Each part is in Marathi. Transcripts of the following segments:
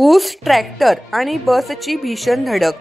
ऊस, ट्रॅक्टर आणि बसची भीषण धडक.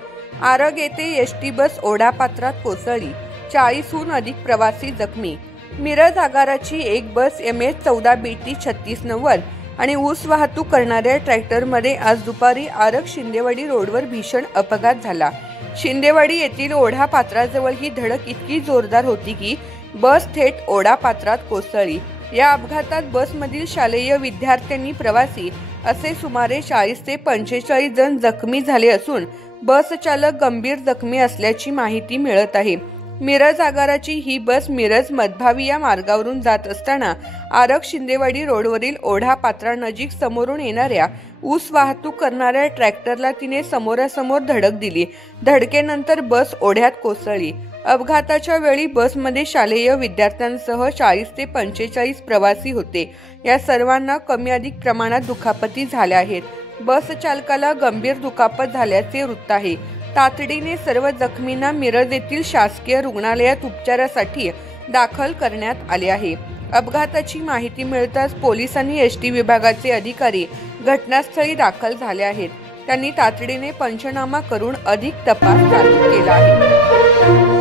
आरग येथे एसटी बस ओढापात्रात कोसळली. 40हून अधिक प्रवासी जखमी. मिरज आगाराची एक बस MS-14BT 3690 आणि ऊस वाहतूक करणाऱ्या ट्रॅक्टरमध्ये आज दुपारी आरग शिंदेवाडी रोडवर भीषण अपघात झाला. शिंदेवाडी येथील ओढापात्राजवळ ही धडक इतकी जोरदार होती की बस थेट ओढापात्रात कोसळली. या अपघातात बसमधील शालेय विद्यार्थ्यांनी प्रवासी असे सुमारे 40 ते 45 जण जखमी झाले असून बस चालक गंभीर जखमी असल्याची माहिती मिळत आहे. मिरज आगाराची ही बस मिरज मधभावी या मार्गावरून जात असताना आरग शिंदेवाडी रोडवरील ओढापात्रानजीक समोरून येणाऱ्या ऊस वाहतूक करणाऱ्या ट्रॅक्टरला तिने समोरासमोर धडक दिली. धडकेनंतर बस ओढ्यात कोसळली. अपघाताच्या वेळी बसमध्ये शालेय विद्यार्थ्यांसह 40 ते 45 प्रवासी होते. या सर्वांना कमी अधिक प्रमाणात दुखापती झाल्या आहेत. बस चालकाला गंभीर दुखापत झाल्याचे वृत्त आहे. तातडीने सर्व जखमींना मिरज येथील शासकीय रुग्णालयात उपचारासाठी दाखल करण्यात आले आहे. अपघाताची माहिती मिळताच पोलिसांनी एसटी विभागाचे अधिकारी घटनास्थळी दाखल झाले आहेत. त्यांनी तातडीने पंचनामा करून अधिक तपास चालू केला आहे.